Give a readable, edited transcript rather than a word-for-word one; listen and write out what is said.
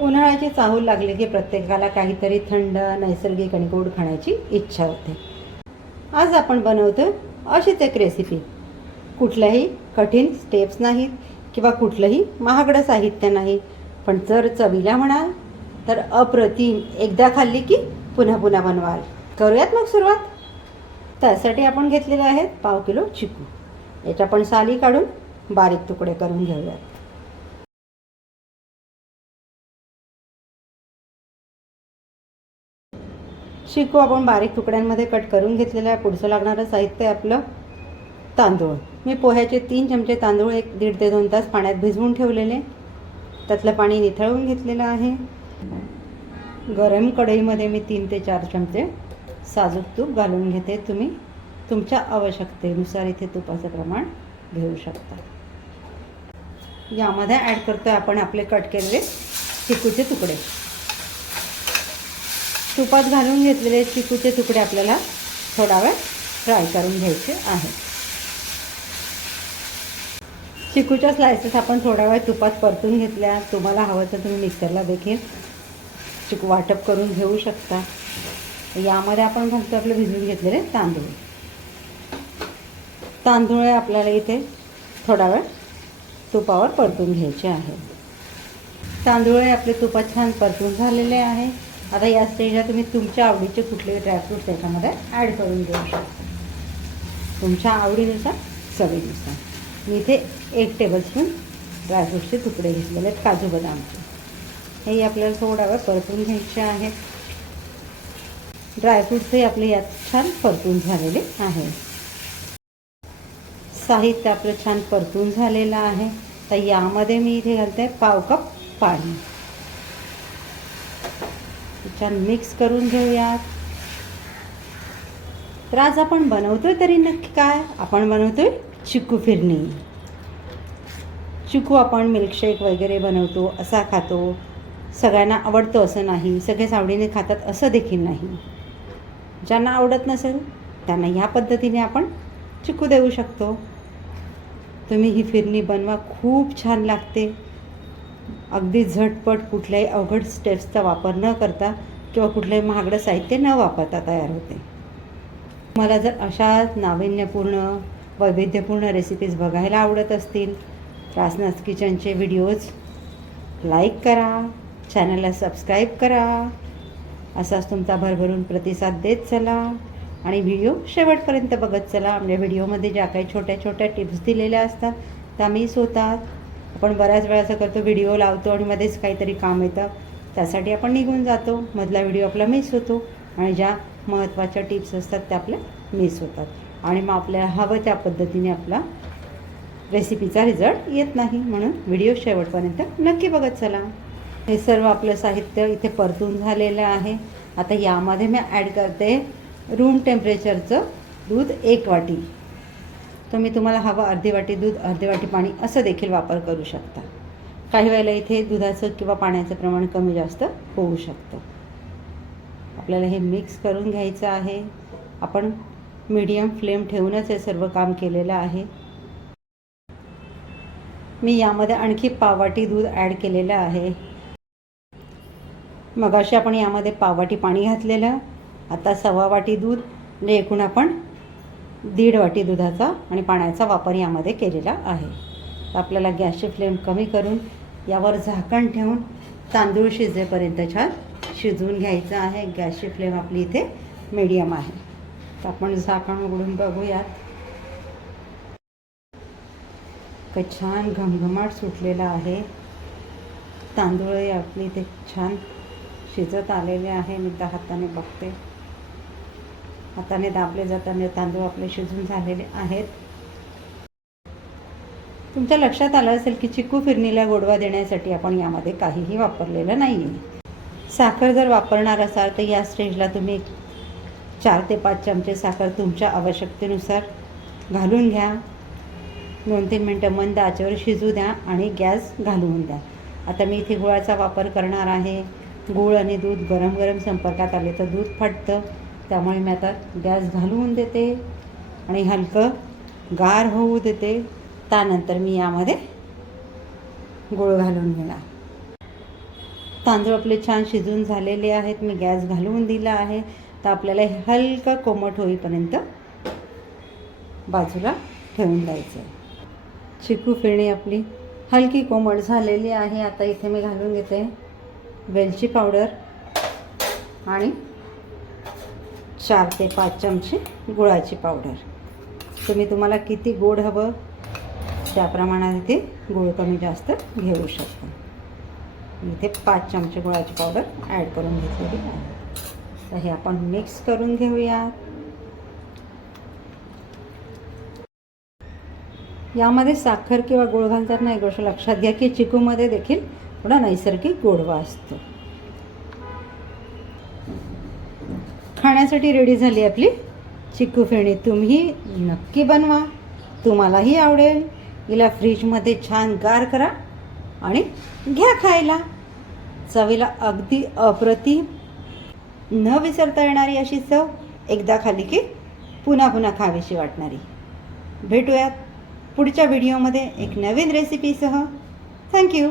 उन्हाळ्याची चाहूल लागली की प्रत्येकाला काहीतरी थंड नैसर्गिक आणि गोड खाण्याची इच्छा होते. आज आपण बनवतो अशीच एक रेसिपी. कुठल्याही कठीण स्टेप्स नाहीत किंवा कुठलंही महागडं साहित्य नाही, पण जर चवीला म्हणाल तर अप्रतिम. एकदा खाल्ली की पुन्हा पुन्हा बनवाल. करूयात मग सुरुवात. त्यासाठी आपण घेतलेले आहेत 1/2 किलो चिकू. याच्या आपण साली काढून बारीक तुकडे करून घेऊयात. चिकू आपण बारीक तुकड्यांमध्ये कट करून घेतलेलं आहे. पुढचं लागणारं साहित्य आहे आपलं तांदूळ. मी पोह्याचे 3 चमचे तांदूळ 1.5 ते 2 तास पाण्यात भिजवून ठेवलेले. त्यातलं पाणी निथळून घेतलेलं आहे. गरम कढईमध्ये मी 3 ते 4 चमचे साजूक तूप घालून घेते. तुम्ही तुमच्या आवश्यकतेनुसार इथे तुपाचं प्रमाण घेऊ शकता. यामध्ये ॲड करतो आहे आपण आपले कट केलेले चिकूचे तुकडे. तुपात घालून घेतलेले चिकूचे तुकडे आपल्याला थोडा वेळ फ्राय करून घ्यायचे आहेत. चिकूच्या स्लायसेस आपण थोडा वेळ तुपात परतून घेतल्या. तुम्हाला हवं तर तुम्ही मिक्सरला देखील चिकू वाटप करून घेऊ शकता. यामध्ये आपण घालतो आपले भिजवून घेतलेले तांदूळ. तांदूळ आपल्याला इथे थोडा वेळ तुपावर परतून घ्यायचे आहे. तांदूळ आपले तुपात छान परतून झालेले आहे. आता या स्टेजला तुम्ही तुमच्या आवडीचे कुठलेही ड्रायफ्रूट्स त्याच्यामध्ये ॲड करून घेऊ शकता. तुमच्या आवडीनुसार, चवीनुसार. मी इथे 1 टेबलस्पून ड्रायफ्रूटचे तुकडे घेतलेले आहेत, काजू बदामचे. हे आपल्याला थोडा वेळ परतून घ्यायचे आहेत. ड्रायफ्रूट्सही आपले यात छान परतून झालेले आहे. साहित्य आपलं छान परतून झालेलं आहे. तर यामध्ये मी इथे घालते 1/2 कप पाणी. छान मिक्स करून घेऊयात. तर आज आपण बनवतोय तरी नक्की काय? आपण बनवतोय चिकू फिरणी. चिकू आपण मिल्कशेक वगैरे बनवतो, असा खातो. सगळ्यांना आवडतं असं नाही, सगळेच आवडीने खातात असं देखील नाही. ज्यांना आवडत नसेल त्यांना ह्या पद्धतीने आपण चिकू देऊ शकतो. तुम्ही ही फिरणी बनवा, खूप छान लागते. अगदी झटपट, कुठल्याही अवघड स्टेप्सचा वापर न करता किंवा कुठलंही महागडं साहित्य न वापरता तयार होते. मला जर अशा नाविन्यपूर्ण वैविध्यपूर्ण रेसिपीज बघायला आवडत असतील तर रासनास किचनचे व्हिडिओज लाईक करा, चॅनलला सबस्क्राईब करा. असाच तुमचा भरभरून प्रतिसाद देत चला आणि व्हिडिओ शेवटपर्यंत बघत चला. म्हणजे व्हिडिओमध्ये ज्या काही छोट्या छोट्या टिप्स दिलेल्या असतात त्या मिस होतात. आपण बऱ्याच वेळा असं करतो, व्हिडिओ लावतो आणि मध्येच काहीतरी काम येतं, त्यासाठी आपण निघून जातो. मधला व्हिडिओ आपला मिस होतो आणि ज्या महत्त्वाच्या टिप्स असतात त्या आपल्या मिस होतात आणि मग आपल्याला हवं त्या पद्धतीने आपला रेसिपीचा रिझल्ट येत नाही. म्हणून व्हिडिओ शेवटपर्यंत नक्की बघत चला. हे सर्व आपलं साहित्य इथे परतून झालेलं आहे. आता यामध्ये मी ॲड करते रूम टेम्परेचरचं दूध 1 वाटी. तुम्हाला हवं अर्धी वाटी दूध, अर्धी वाटी पाणी असं देखील वापर करू शकता. काही वेळेला इथे दुधाचं किंवा पाण्याचं प्रमाण कमी जास्त होऊ शकतं. आपल्याला हे मिक्स करून घ्यायचं आहे. आपण मीडियम फ्लेम ठेवूनच हे सर्व काम केलेलं आहे. मी यामध्ये आणखी पाव वाटी दूध ॲड केलेलं आहे. मगाशी आपण यामध्ये पाव वाटी पाणी घातलेलं. आता 1/2 वाटी दूध, म्हणजे एकूण आपण 1.5 वाटी दुधाचा आणि पाण्याचा वापर यामध्ये केलेला आहे. तर आपल्याला गॅसची फ्लेम कमी करून यावर झाकण ठेवून तांदूळ शिजेपर्यंत छान शिजवून घ्यायचं आहे. गॅसची फ्लेम आपली इथे मीडियम आहे. तर आपण झाकण उघडून बघूयात. छान घमघमाट सुटलेला आहे. तांदूळ आपली इथे छान शिजत आलेले आहे. मी त्या हाताने बघते, हाताने दाबले जाताना तांदूळ आपले शिजून झालेले आहेत. तुमच्या लक्षात आलं असेल की चिकू फिरणीला गोडवा देण्यासाठी आपण यामध्ये काहीही वापरलेलं नाही आहे. साखर जर वापरणार असाल तर या स्टेजला तुम्ही 4 ते 5 चमचे साखर तुमच्या आवश्यकतेनुसार घालून घ्या. 2-3 मिनटं मंद आचेवर शिजू द्या आणि गॅस घालवून द्या. आता मी इथे गुळाचा वापर करणार आहे. गूळ आणि दूध गरम गरम संपर्कात आले तर दूध फाटतं. त्यामुळे मी आता गॅस घालवून देते आणि हलकं गार होऊ देते. त्यानंतर मी यामध्ये गूळ घालून घेणार. तांदूळ आपले छान शिजून झालेले आहेत. मी गॅस घालवून दिला आहे. तर आपल्याला हे हलकं कोमट होईपर्यंत बाजूला ठेवून द्यायचं आहे. चिकू फेणी आपली हलकी कोमट झालेली आहे. आता इथे मी घालून घेते वेलची पावडर आणि 4 ते 5 चमचे गुळाची पावडर. तुम्हाला किती गोड हवं त्या प्रमाणात इथे गूळ कमी जास्त घेऊ शकता. इथे 5 चमचे गुळाची पावडर ॲड करून घेतलेली आहे. तर हे आपण मिक्स करून घेऊया. यामध्ये साखर किंवा गूळ घालताना एक गोष्ट लक्षात घ्या की चिकूमध्ये देखील थोडा नैसर्गिक गोडवा असतो. खाण्यासाठी रेडी झाली आपली चिकू फेणी. तुम्ही नक्की बनवा, तुम्हालाही आवडेल. हिला फ्रीजमध्ये छान गार करा आणि घ्या खायला. चवीला अगदी अप्रतिम, न विसरता येणारी अशी चव, एकदा खाली की पुन्हा पुन्हा खावीशी वाटणारी. भेटूयात पुढच्या व्हिडिओमध्ये एक नवीन रेसिपीसह. थँक्यू.